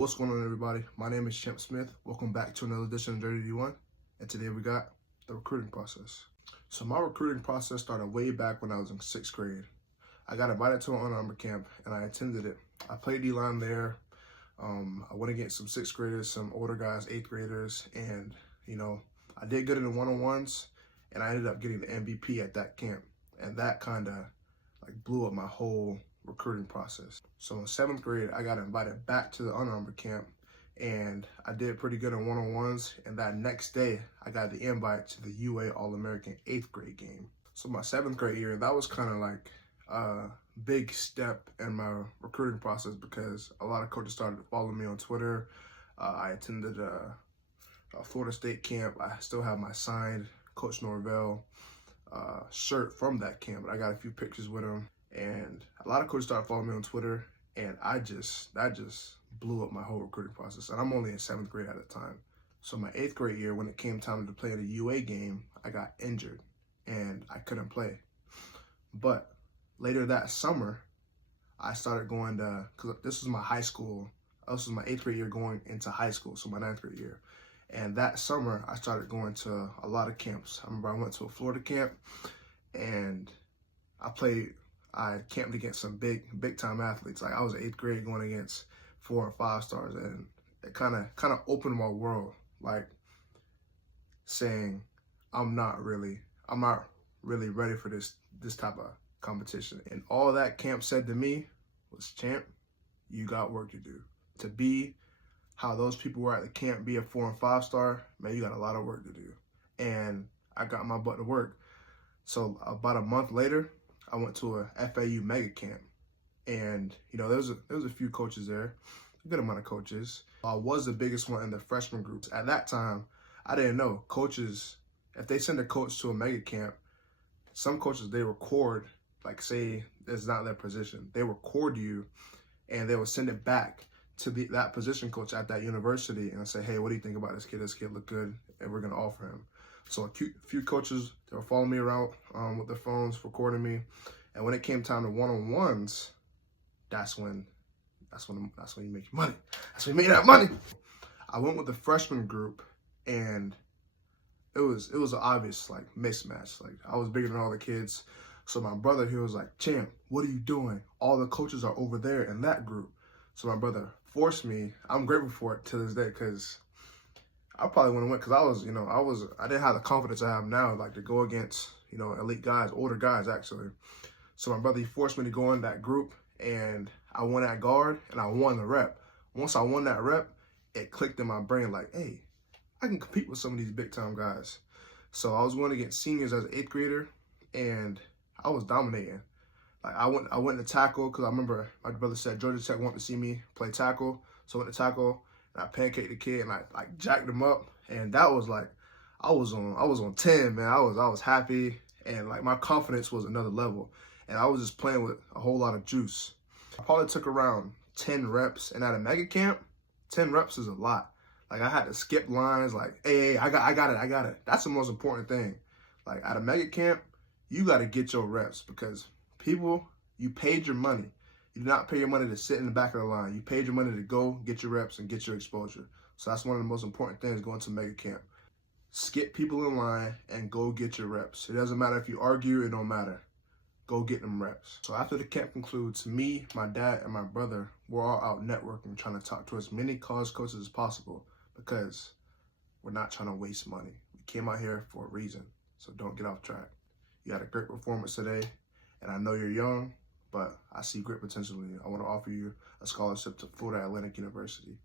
What's going on, everybody? My name is Champ Smith. Welcome back to another edition of Dirty D1. And today we got the recruiting process. So my recruiting process started way back when I was in 6th grade. I got invited to an Under Armour camp and I attended it. I played D-line there. I went against some 6th graders, some older guys, 8th graders, and I did good in the one-on-ones, and I ended up getting the MVP at that camp. And that kind of blew up my whole recruiting process. So in 7th grade, I got invited back to the Under Armour camp, and I did pretty good in one-on-ones. And that next day, I got the invite to the UA All-American 8th grade game. So my 7th grade year, that was kind of like a big step in my recruiting process because a lot of coaches started to follow me on Twitter. I attended a Florida State camp. I still have my signed Coach Norvell shirt from that camp, but I got a few pictures with him. And a lot of coaches started following me on Twitter, and that just blew up my whole recruiting process. And I'm only in 7th grade at the time. So my 8th grade year, when it came time to play in a UA game, I got injured and I couldn't play. But later that summer, I started going to, because this was my high school, this was my 8th grade year going into high school, so my 9th grade year. And that summer, I started going to a lot of camps. I remember I went to a Florida camp, and I camped against some big time athletes. Like I was 8th grade going against 4 and 5 stars, and it kind of opened my world, like saying I'm not really ready for this type of competition. And all that camp said to me was, Champ, you got work to do. To be how those people were at the camp, be a 4 and 5 star, man, you got a lot of work to do. And I got my butt to work. So about a month later, I went to a FAU mega camp, and there was a few coaches there, a good amount of coaches. I was the biggest one in the freshman groups. At that time, I didn't know coaches, if they send a coach to a mega camp, some coaches, they record, like say it's not their position, they record you and they will send it back to that position coach at that university and say, hey, what do you think about this kid? This kid look good, and we're gonna offer him. So a few coaches, they were following me around with their phones, recording me. And when it came time to one-on-ones, that's when you make your money. That's when you make that money. I went with the freshman group, and it was an obvious mismatch. Like I was bigger than all the kids. So my brother, he was like, Champ, what are you doing? All the coaches are over there in that group. So my brother forced me. I'm grateful for it to this day, because I probably wouldn't win, because I didn't have the confidence I have now, to go against, elite guys, older guys, actually. So my brother, he forced me to go in that group, and I won at guard, and I won the rep. Once I won that rep, it clicked in my brain like, hey, I can compete with some of these big-time guys. So I was going against seniors as an 8th grader, and I was dominating. I went to tackle, because I remember my brother said Georgia Tech wanted to see me play tackle. So I went to tackle, and I pancaked the kid, and I jacked him up, and that was I was on 10, man. I was happy, and my confidence was another level, and I was just playing with a whole lot of juice. I probably took around 10 reps, and at a mega camp, 10 reps is a lot. I had to skip lines, hey, I got it. That's the most important thing. At a mega camp, you got to get your reps, because people, you paid your money. You did not pay your money to sit in the back of the line. You paid your money to go get your reps and get your exposure. So that's one of the most important things going to mega camp. Skip people in line and go get your reps. It doesn't matter if you argue, it don't matter. Go get them reps. So after the camp concludes, me, my dad, and my brother, we're all out networking, trying to talk to as many college coaches as possible, because we're not trying to waste money. We came out here for a reason, so don't get off track. You had a great performance today, and I know you're young, but I see great potential in you. I want to offer you a scholarship to Florida Atlantic University.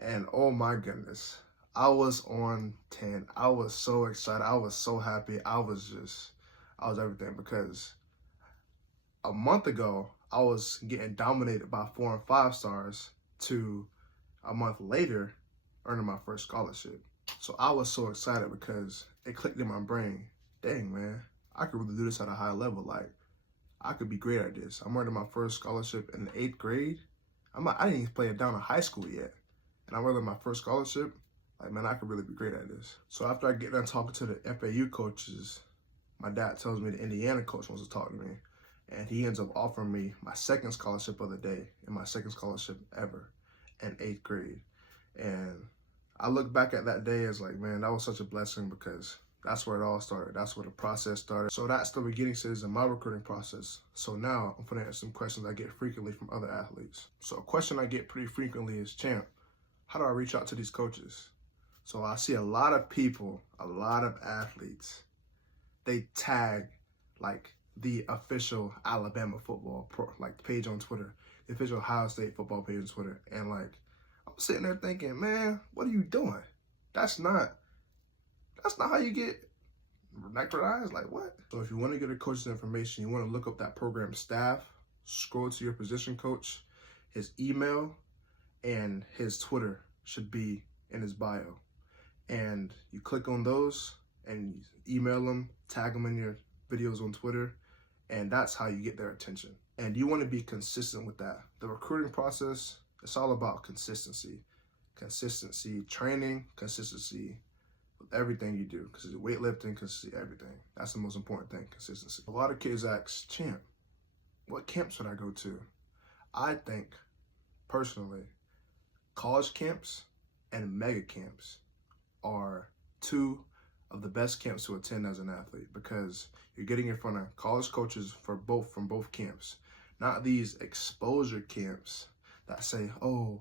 And oh my goodness, I was on 10. I was so excited. I was so happy. I was everything, because a month ago, I was getting dominated by 4 and 5 stars, to a month later, earning my first scholarship. So I was so excited, because it clicked in my brain. Dang, man, I could really do this at a high level. I could be great at this. I'm earning my first scholarship in the 8th grade. I didn't even play it down in high school yet. And I'm earning my first scholarship. Man, I could really be great at this. So after I get done talking to the FAU coaches, my dad tells me the Indiana coach wants to talk to me. And he ends up offering me my second scholarship of the day and my second scholarship ever. in 8th grade. And I look back at that day as like, man, that was such a blessing because that's where it all started. That's where the process started. So that's the beginning stages of my recruiting process. So now I'm going to answer some questions I get frequently from other athletes. So a question I get pretty frequently is, Champ, how do I reach out to these coaches? So I see a lot of people, a lot of athletes, they tag like the official Alabama football page on Twitter, the official Ohio State football page on Twitter. And like, I'm sitting there thinking, man, what are you doing? That's not how you get recognized. Like, what? So if you want to get a coach's information, you want to look up that program staff, scroll to your position coach, his email, and his Twitter should be in his bio. And you click on those and you email them, tag them in your videos on Twitter, and that's how you get their attention. And you want to be consistent with that. The recruiting process, it's all about consistency. Consistency, training, consistency with everything you do. Because weightlifting, consistency, everything. That's the most important thing, consistency. A lot of kids ask, Champ, what camps should I go to? I think, personally, college camps and mega camps are two of the best camps to attend as an athlete, because you're getting in front of college coaches from both camps. Not these exposure camps that say, oh,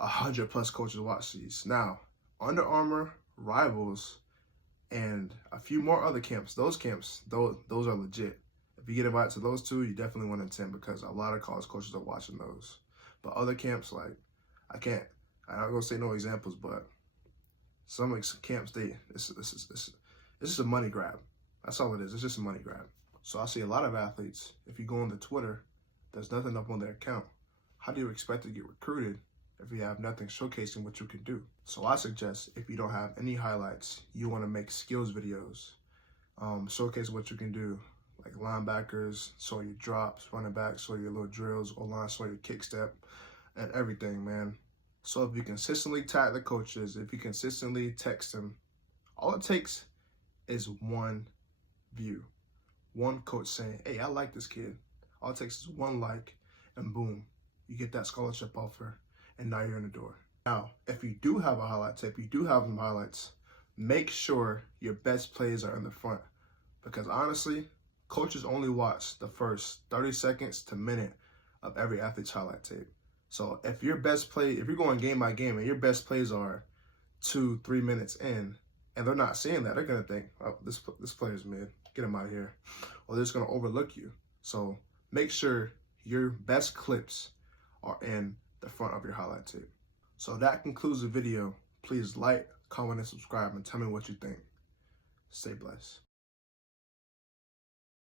100+ coaches watch these. Now, Under Armour, Rivals, and a few more other camps, those are legit. If you get invited to those two, you definitely want to attend because a lot of college coaches are watching those. But other camps, like, I'm not going to say no examples, but some camps, it's just a money grab. That's all it is. It's just a money grab. So I see a lot of athletes, if you go on the Twitter, there's nothing up on their account. How do you expect to get recruited if you have nothing showcasing what you can do? So I suggest, if you don't have any highlights, you want to make skills videos, showcase what you can do, like linebackers, show your drops, running backs, show your little drills, O-line, show your kick step, and everything, man. So if you consistently tag the coaches, if you consistently text them, all it takes is one view. One coach saying, hey, I like this kid. All it takes is one like, and boom, you get that scholarship offer, and now you're in the door. Now, if you do have a highlight tape, you do have some highlights, make sure your best plays are in the front. Because honestly, coaches only watch the first 30 seconds to minute of every athlete's highlight tape. So if you're going game by game and your best plays are 2-3 minutes in, and they're not seeing that, they're gonna think, oh, this player's mid, get him out of here. Or they're just gonna overlook you. So make sure your best clips are in the front of your highlight tape. So that concludes the video. Please like, comment, and subscribe, and tell me what you think. Stay blessed.